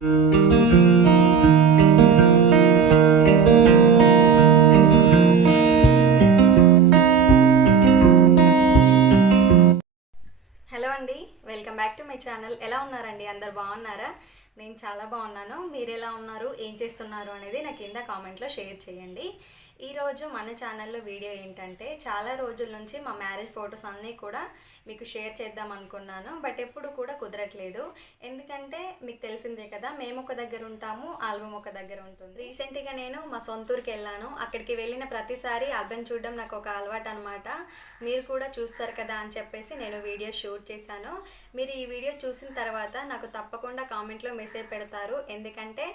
Hello అండి, welcome back to my channel. ఎలా ఉన్నారండి? అందరు బాగున్నారా? నేను చాలా బాగున్నాను. మీరు ఎలా ఉన్నారు, ఏం చేస్తున్నారు అనేది నాకు కింద కామెంట్లో షేర్ చేయండి. ఈరోజు మన ఛానల్లో వీడియో ఏంటంటే, చాలా రోజుల నుంచి మా మ్యారేజ్ ఫొటోస్ అన్నీ కూడా మీకు షేర్ చేద్దాం అనుకున్నాను. బట్ ఎప్పుడు కూడా కుదరట్లేదు. ఎందుకంటే మీకు తెలిసిందే కదా, మేము ఒక దగ్గర ఉంటాము, ఆల్బమ్ ఒక దగ్గర ఉంటుంది. రీసెంట్గా నేను మా సొంతూరుకి వెళ్ళాను. అక్కడికి వెళ్ళిన ప్రతిసారి ఆల్బమ్ చూడడం నాకు ఒక అలవాటు అనమాట. మీరు కూడా చూస్తారు కదా అని చెప్పేసి నేను వీడియో షూట్ చేశాను. మీరు ఈ వీడియో చూసిన తర్వాత నాకు తప్పకుండా కామెంట్లో మెసేజ్ పెడతారు. ఎందుకంటే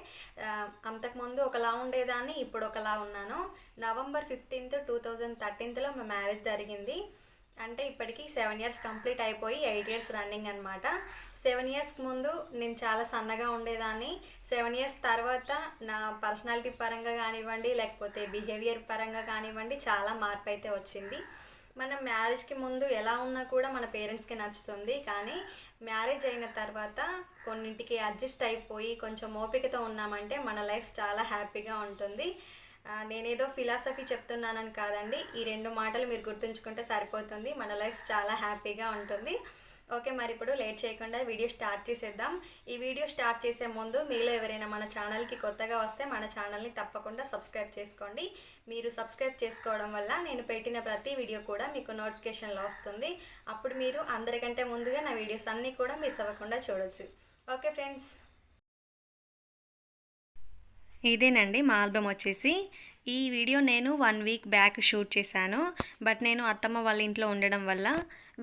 అంతకుముందు ఒకలా ఉండేదాన్ని, ఇప్పుడు ఒకలా ఉన్నాను. నవంబర్ 15, 2013లో మా మ్యారేజ్ జరిగింది. అంటే ఇప్పటికీ 7 ఇయర్స్ కంప్లీట్ అయిపోయి 8 ఇయర్స్ రన్నింగ్ అనమాట. 7 ఇయర్స్కి ముందు నేను చాలా సన్నగా ఉండేదాన్ని. 7 ఇయర్స్ తర్వాత నా పర్సనాలిటీ పరంగా కానివ్వండి, లేకపోతే బిహేవియర్ పరంగా కానివ్వండి, చాలా మార్పు అయితే వచ్చింది. మనం మ్యారేజ్కి ముందు ఎలా ఉన్నా కూడా మన పేరెంట్స్కి నచ్చుతుంది. కానీ మ్యారేజ్ అయిన తర్వాత కొన్నింటికి అడ్జస్ట్ అయిపోయి కొంచెం ఓపికతో ఉన్నామంటే మన లైఫ్ చాలా హ్యాపీగా ఉంటుంది. నేనేదో ఫిలాసఫీ చెప్తున్నానని కాదండి, ఈ 2 మాటలు మీరు గుర్తుంచుకుంటే సరిపోతుంది. మన లైఫ్ చాలా హ్యాపీగా ఉంటుంది. ఓకే, మరి ఇప్పుడు లేట్ చేయకుండా వీడియో స్టార్ట్ చేసేద్దాం. ఈ వీడియో స్టార్ట్ చేసే ముందు మీలో ఎవరైనా మన ఛానల్కి కొత్తగా వస్తే మన ఛానల్ని తప్పకుండా సబ్స్క్రైబ్ చేసుకోండి. మీరు సబ్స్క్రైబ్ చేసుకోవడం వల్ల నేను పెట్టిన ప్రతి వీడియో కూడా మీకు నోటిఫికేషన్లో వస్తుంది. అప్పుడు మీరు అందరికంటే ముందుగా నా వీడియోస్ అన్నీ కూడా మిస్ అవ్వకుండా చూడొచ్చు. ఓకే ఫ్రెండ్స్, ఇదేనండి మా ఆల్బమ్ వచ్చేసి. ఈ వీడియో నేను 1 వీక్ బ్యాక్ షూట్ చేశాను. బట్ నేను అత్తమ్మ వాళ్ళ ఇంట్లో ఉండడం వల్ల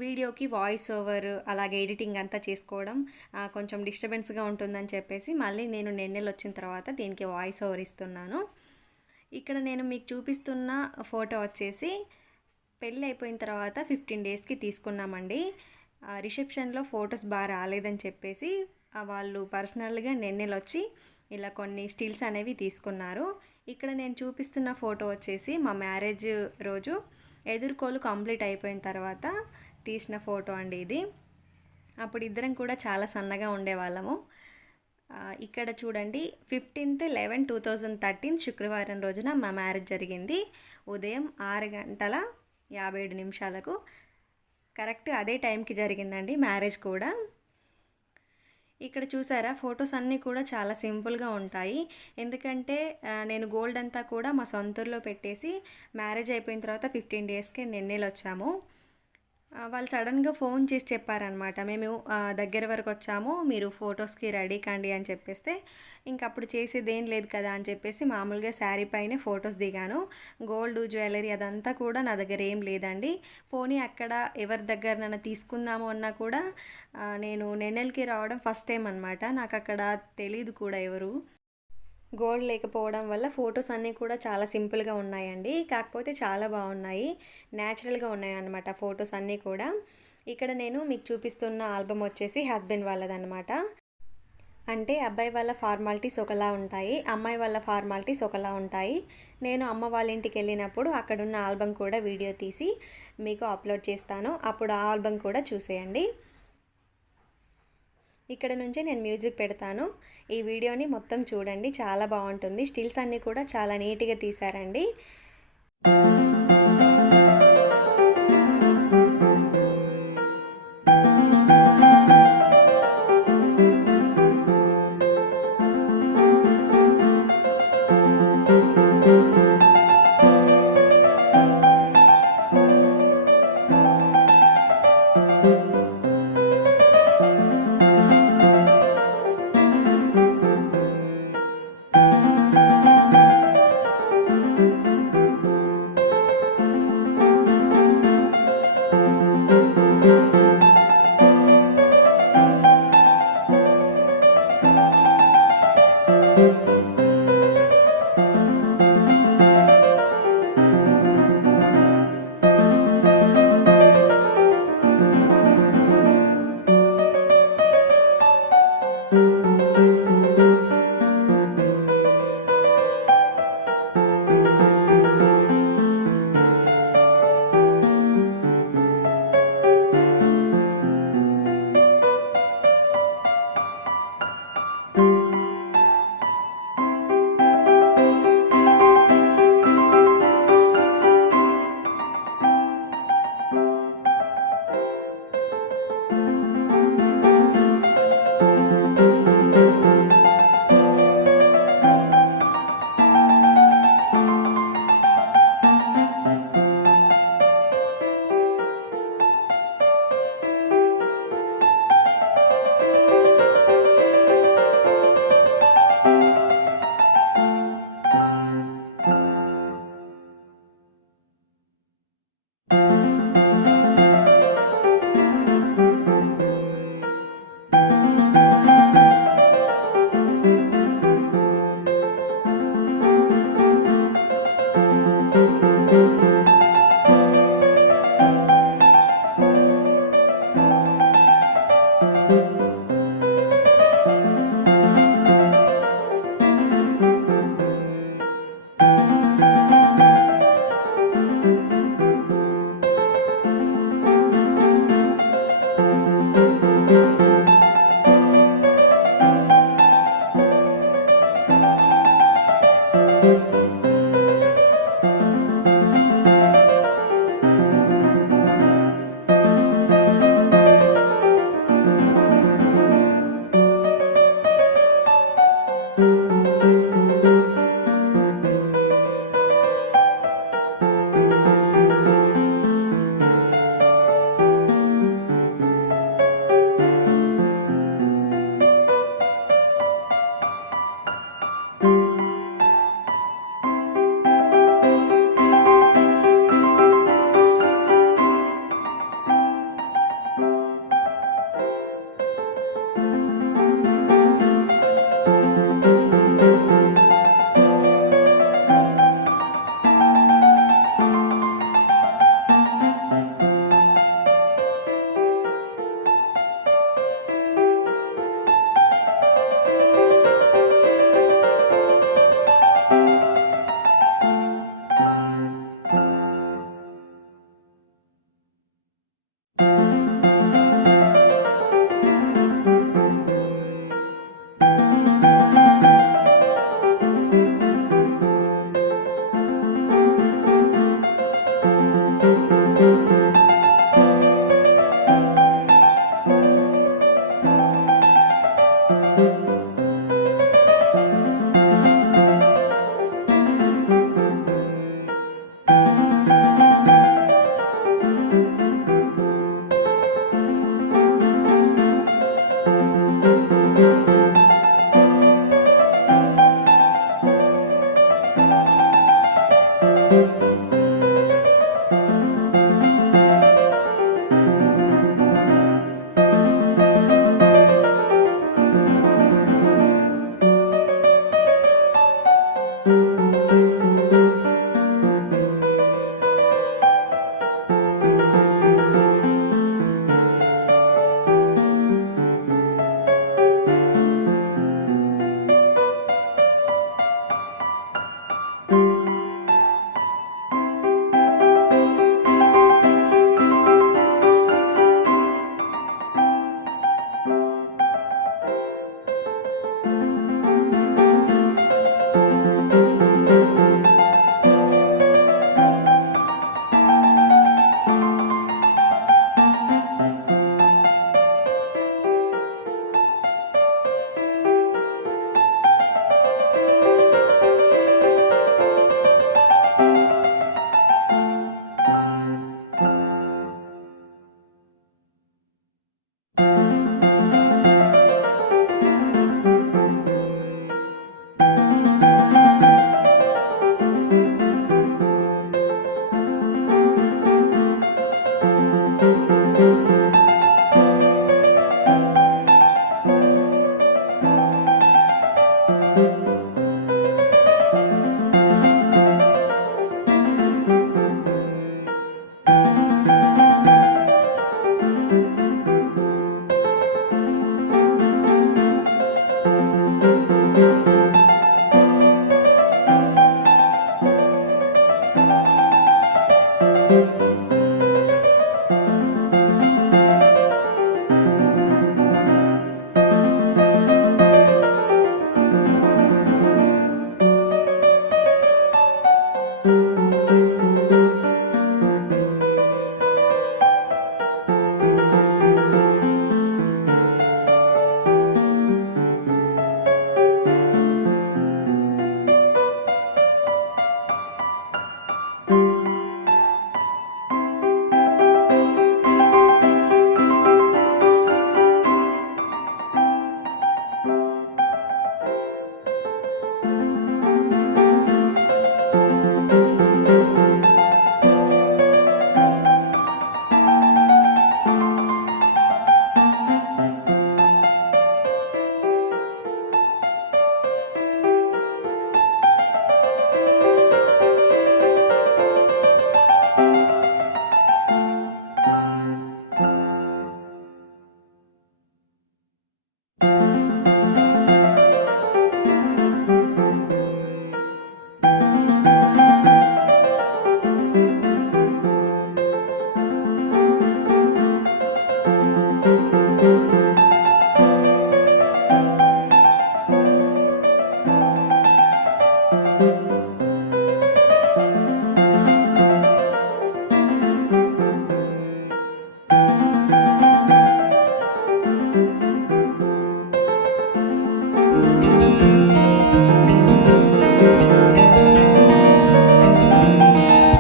వీడియోకి వాయిస్ ఓవర్ అలాగే ఎడిటింగ్ అంతా చేసుకోవడం కొంచెం డిస్టర్బెన్స్గా ఉంటుందని చెప్పేసి మళ్ళీ నేను నెన్నెలు వచ్చిన తర్వాత దీనికి వాయిస్ ఓవర్ ఇస్తున్నాను. ఇక్కడ నేను మీకు చూపిస్తున్న ఫోటో వచ్చేసి పెళ్ళి అయిపోయిన తర్వాత 15 డేస్కి తీసుకున్నామండి. రిసెప్షన్లో ఫొటోస్ బాగా రాలేదని చెప్పేసి వాళ్ళు పర్సనల్గా నెన్నెలు వచ్చి ఇలా కొన్ని స్టిల్స్ అనేవి తీసుకున్నారు. ఇక్కడ నేను చూపిస్తున్న ఫోటో వచ్చేసి మా మ్యారేజ్ రోజు ఎదుర్కోలు కంప్లీట్ అయిపోయిన తర్వాత తీసిన ఫోటో అండి ఇది. అప్పుడు ఇద్దరం కూడా చాలా సన్నగా ఉండేవాళ్ళము. ఇక్కడ చూడండి, 15/11/2013 శుక్రవారం రోజున మా మ్యారేజ్ జరిగింది. ఉదయం 6:57 కరెక్ట్ అదే టైంకి జరిగిందండి మ్యారేజ్ కూడా. ఇక్కడ చూసారా, ఫొటోస్ అన్నీ కూడా చాలా సింపుల్గా ఉంటాయి. ఎందుకంటే నేను గోల్డ్ అంతా కూడా మా సొంతూరులో పెట్టేసి మ్యారేజ్ అయిపోయిన తర్వాత 15 డేస్కే నెన్నెలు వచ్చాము. వాళ్ళు సడన్గా ఫోన్ చేసి చెప్పారనమాట, మేము దగ్గర వరకు వచ్చాము, మీరు ఫొటోస్కి రెడీ కండి అని చెప్పేస్తే ఇంకప్పుడు చేసేదేం లేదు కదా అని చెప్పేసి మామూలుగా శారీ పైనే ఫొటోస్ దిగాను. గోల్డ్ జ్యువెలరీ అదంతా కూడా నా దగ్గర ఏం లేదండి. పోనీ అక్కడ ఎవరి దగ్గర నన్ను తీసుకుందాము అన్నా కూడా నేను నెన్నెలకి రావడం ఫస్ట్ టైం అనమాట. నాకు అక్కడ తెలీదు కూడా ఎవరు. గోల్డ్ లేకపోవడం వల్ల ఫొటోస్ అన్నీ కూడా చాలా సింపుల్గా ఉన్నాయండి. కాకపోతే చాలా బాగున్నాయి, న్యాచురల్గా ఉన్నాయి అన్నమాట ఫొటోస్ అన్నీ కూడా. ఇక్కడ నేను మీకు చూపిస్తున్న ఆల్బమ్ వచ్చేసి హస్బెండ్ వాళ్ళదన్నమాట. అంటే అబ్బాయి వాళ్ళ ఫార్మాలిటీస్ ఒకలా ఉంటాయి, అమ్మాయి వాళ్ళ ఫార్మాలిటీస్ ఒకలా ఉంటాయి. నేను అమ్మ వాళ్ళ ఇంటికి వెళ్ళినప్పుడు అక్కడున్న ఆల్బమ్ కూడా వీడియో తీసి మీకు అప్లోడ్ చేస్తాను. అప్పుడు ఆ ఆల్బమ్ కూడా చూసేయండి. ఇక్కడ నుంచి నేను మ్యూజిక్ పెడతాను. ఈ వీడియోని మొత్తం చూడండి, చాలా బాగుంటుంది. స్టిల్స్ అన్నీ కూడా చాలా నీట్గా తీశారండి.